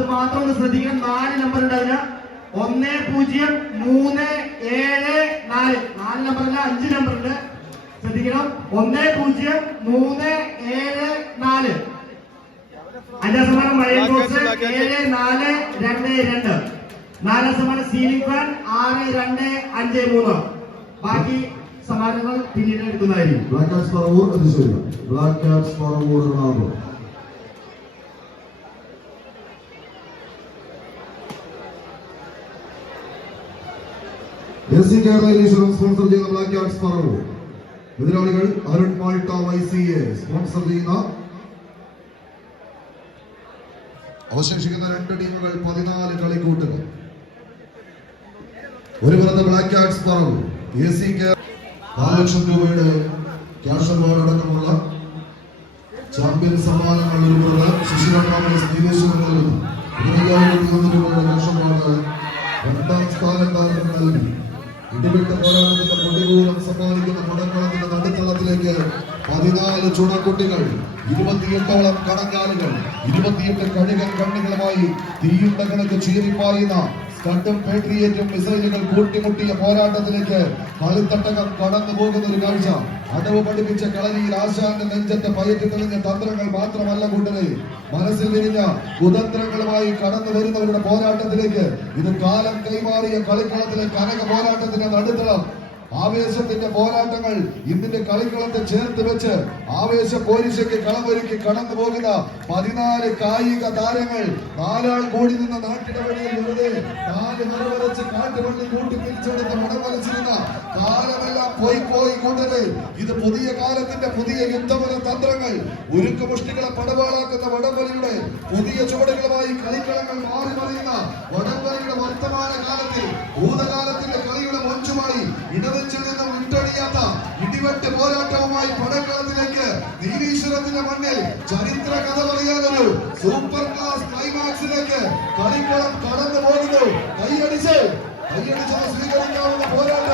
അത് മാത്രം ഒന്ന് ശ്രദ്ധിക്കണം. നാല് നമ്പർ ഉണ്ട് അതിന്. ഒന്ന് പൂജ്യം മൂന്ന് ഏഴ് നാല്. നാല് നമ്പറല്ല അഞ്ച് നമ്പർ ഉണ്ട്. ശ്രദ്ധിക്കണം. ഒന്ന് പൂജ്യം മൂന്ന് ഏഴ് നാല്. അഞ്ചാം സമ്മാനം വയൽ ബോക്സ് ഏഴ് നാല് രണ്ട് രണ്ട്. നാലാം സമ്മാനം സീലിംഗ് ഫാൻ ആറ് രണ്ട് അഞ്ച് മൂന്ന്. ബാക്കി സമാനങ്ങൾ പിന്നീട് എടുക്കുന്നതായിരിക്കും. Black Paravur black cats Paravur Ernakulam S black cats Paravur എതിരാളികൾ Arun Malta Y C A sponsor ചെയ്യുന്ന അവശേഷിക്കുന്ന രണ്ട് ടീമുകൾ പതിനാല് കളിക്കൂട്ടുകൾ ഒരു പുറത്ത് black arts Paravur. A C നാല് ലക്ഷം രൂപയുടെ ക്യാഷ് അടക്കമുള്ള ചാമ്പ്യൻ സമ്മാനങ്ങൾ പോരാട്ടത്തിന്റെ പ്രതികൂലം സമ്മാനിക്കുന്ന മുടക്കളത്തിന്റെ നടുത്തളത്തിലേക്ക് പതിനാല് ചുണക്കുട്ടികൾ ഇരുപത്തിയെട്ടോളം കടങ്കാലുകൾ ഇരുപത്തിയെട്ട് കഴുകൻ കണ്ണുകളുമായി തീയുണ്ട കണക്ക് ചീറിപ്പായുന്ന സ്കണ്ടും പേട്രിയേറ്റും മിസൈലുകൾ കൂട്ടിമുട്ടിയ പോരാട്ടത്തിലേക്ക് കളിത്തട്ടകം കടന്നു പോകുന്ന ഒരു കാഴ്ച. അടവ് പഠിപ്പിച്ച കളരിയിൽ ആശാന്റെ നെഞ്ചത്തെ പയറ്റി തെളിഞ്ഞ തന്ത്രങ്ങൾ മാത്രമല്ല കൂട്ടരെ. മനസ്സിൽ വിരിഞ്ഞ കുതന്ത്രങ്ങളുമായി കടന്നു വരുന്നവരുടെ പോരാട്ടത്തിലേക്ക് ഇത് കാലം കൈമാറിയ കളിക്കളത്തിലെ കനക പോരാട്ടത്തിന്റെ നടുത്തളം ആവേശത്തിന്റെ പോരാട്ടങ്ങൾ ഇന്നിന്റെ കളിക്കളത്തെ ചേർത്ത് വെച്ച് ആവേശ പോലീസയ്ക്ക് കളമൊരുക്കി കടന്നു പോകുന്ന പതിനാല് കായിക താരങ്ങൾ നാലാൾ കൂടി നിന്ന നാട്ടിടവഴിയിൽ വെറുതെ നാല് മറവരച്ച് കാട്ടുപള്ളി കൂട്ടി കാലമെല്ലാം പോയി പോയി ഇത് പുതിയ കാലത്തിന്റെ പുതിയ യുദ്ധപര തന്ത്രങ്ങൾ. ഉരുക്കുമുഷ്ടികളെ പടവാളാക്കുന്ന വടംവലിയുടെ പുതിയ ചുവടുകളുമായി കളിക്കളങ്ങൾ മാറി മറിയുന്ന വടംവലിയുടെ വർത്തമാന കാലത്തിൽ ഭൂതകാലത്തിന്റെ കളിയുടെ മൊഞ്ചുമായി ഇടവെച്ചിൽ നിന്നും വിട്ടൊഴിയാത്ത ഇടിവെട്ട് പോരാട്ടവുമായി പടക്കളത്തിലേക്ക് നീലീശ്വരത്തിന്റെ മണ്ണിൽ ചരിത്ര കഥ പറയാനൊരു സൂപ്പർ ക്ലാസ് ക്ലൈമാക്സിലേക്ക് കളിക്കളം കടന്നു പോകുന്നു കൈയടിച്ച് കൈയടിച്ചത് സ്വീകരിക്കാവുന്ന പോരാട്ടം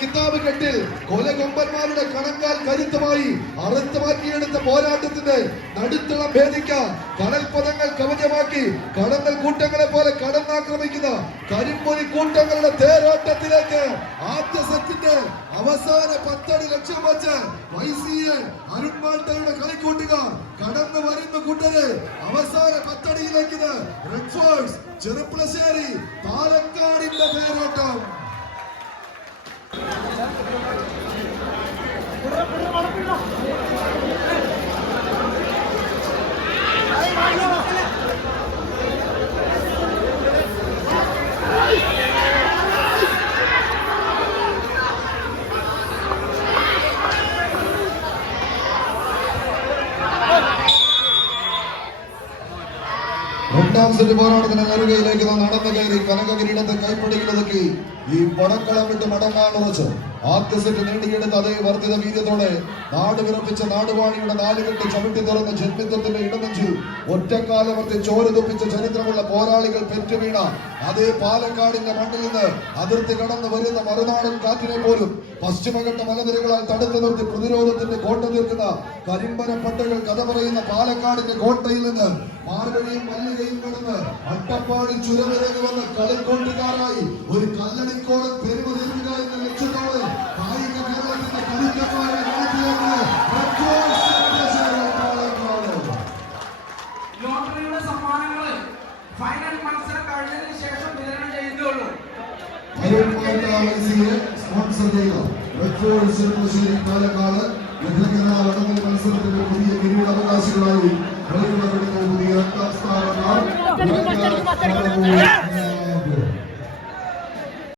കിതാബ് കെട്ടിൽ കൊലകൊമ്പന്മാരുടെ കണക്കാൽ കരുത്തുമായി അറുത്ത് മാറ്റിയെടുത്ത പോരാട്ടത്തിന്റെ നടുത്തളം ഭേദിക്കാൻ കടൽപദങ്ങൾ കവചമാക്കി കടന്നൽ കൂട്ടങ്ങളെ പോലെ കടന്നാക്രമിക്കുന്ന കരിമ്പൊലി കൂട്ടങ്ങളുടെ തേരോട്ടത്തിലേക്ക് ആദ്യ സെറ്റിന്റെ അവസാന പത്തടി ലക്ഷ്യം വെച്ച് വൈസിയെ അരുൺമാൾട്ടയുടെ കളിക്കൂട്ടുകാർ കടന്നു വരുന്ന കൂട്ടരെ അവസാന പത്തടിയിലേക്ക് റെഡ് ഫോഴ്സ് ചെറുപ്പളശ്ശേരി പാലക്കാടിന്റെ തേരോട്ടം. രണ്ടാം സെറ്റ് പോരാട്ടത്തിന് നെറുകയിലേക്ക് നടന്നു കയറി കനക കിരീടത്തെ കൈപ്പിടിയിലൊതുക്കി ഈ പടക്കളം വിട്ട് മടങ്ങാൻ ഉറച്ച് ആദ്യ സെറ്റ് നേടിയെടുത്ത അതേ വർദ്ധിത വീര്യത്തോടെ നാട് വിറപ്പിച്ച നാടുവാണിയുടെ നാലുകെട്ട് ചവിട്ടി തുറന്ന ജന്മിത്വത്തിന്റെ ഇടനെഞ്ചിൽ ഒറ്റക്കാലമർത്തി ചോര തുപ്പിച്ച ചരിത്രമുള്ള പോരാളികൾ പെറ്റുവീണ അതേ പാലക്കാടിന്റെ മണ്ണിൽ നിന്ന് അതിർത്തി കടന്നു വരുന്ന മറുനാടൻ കാറ്റിനെ പോലും പശ്ചിമഘട്ട മലനിരകളാൽ തടുത്തു നിർത്തി പ്രതിരോധത്തിന്റെ കോട്ട തീർക്കുന്ന കരിമ്പന പട്ടകൾ കഥ പറയുന്ന പാലക്കാടിന്റെ കോട്ടയിൽ നിന്ന് മാർഗഴിയും മല്ലികയും കടന്ന് അട്ടപ്പാടി ചുരവിലേക്ക് കളിക്കോട്ടുകാരായി ഒരു കല്ലടിക്കോട് പെരുമ തീർക്കുക എന്ന ലക്ഷ്യത്തോടെ കായിക കേരളത്തിന്റെ Bulls ലോട്ടറിയുടെ സമ്മാനങ്ങൾ ഫൈനൽ മത്സരം കഴിഞ്ഞതിന് ശേഷം വിതരണം സ്പോൺസർ പാലക്കാട് മത്സരത്തിന്റെ പുതിയ കിരീടാവകാശികളായി കളിക്കുന്നവരുടെ പുതിയ രണ്ടാം സ്ഥാനക്കാർ